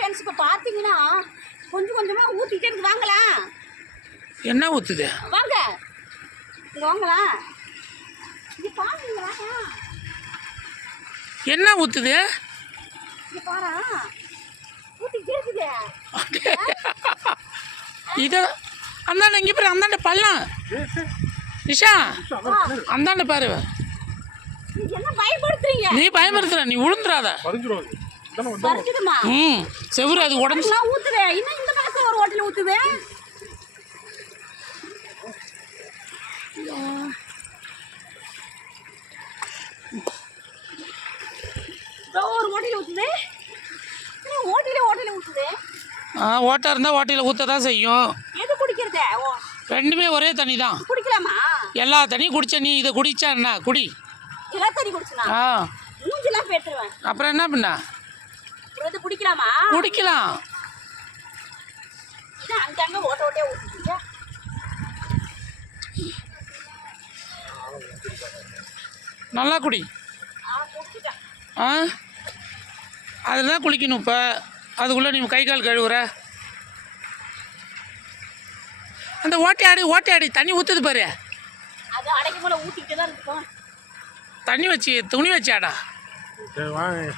Friends இப்போ பார்த்தீங்கன்னா கொஞ்சம் கொஞ்சமாக ஊற்றிக்கிட்டே இருக்கு. வாங்கலாம். என்ன ஊற்றுது? வாங்க இங்கே வாங்கலாம். இது பாருங்களா, என்ன ஊற்றுது? இது பாரா ஊற்றிக்கிட்டே இருக்குது. இதை அந்தாண்ட இங்கே பாரு, அந்தாண்ட பள்ளம் நிஷா, அந்தாண்ட பாரு. என்ன பயப்படுத்துறீங்க? நீ பயப்படுத்துற, நீ விழுந்துடாத. செவுரு அது உடம்பு ஊத்துவேன். இன்னும் இந்த பக்கத்துல ஒரு ஹோட்டல் ஊத்துவேன். ஒரு ஹோட்டல் ஊத்துது. ஹோட்டலே ஊத்துது. ஓட்டா இருந்தால் ஓட்டையில் ஊற்ற தான் செய்யும். எது குடிக்கிறது? ரெண்டுமே ஒரே தண்ணி தான். குடிக்கலாமா? எல்லா தண்ணியும் குடிச்ச. நீ இதை குடிச்சா என்ன? குடி. எல்லா தண்ணி குடிச்சனா? மூஞ்சிலாம் பேத்துருவேன். அப்புறம் என்ன பண்ண? இது குடிக்கலாமா? குடிக்கலாம். அங்கங்க ஓட்டே ஊத்திட்டீங்க. நல்லா குடி. அதில் தான் குளிக்கணும். இப்போ அதுக்குள்ளே நீ கை கால் கழுவுற. அந்த ஓட்டையாடி தண்ணி ஊற்றுது பாரு. அது அடைக்க போல ஊற்றிக்கிட்டு தான் இருக்கும். தண்ணி வச்சு துணி வச்சாடா. சரி வாங்க.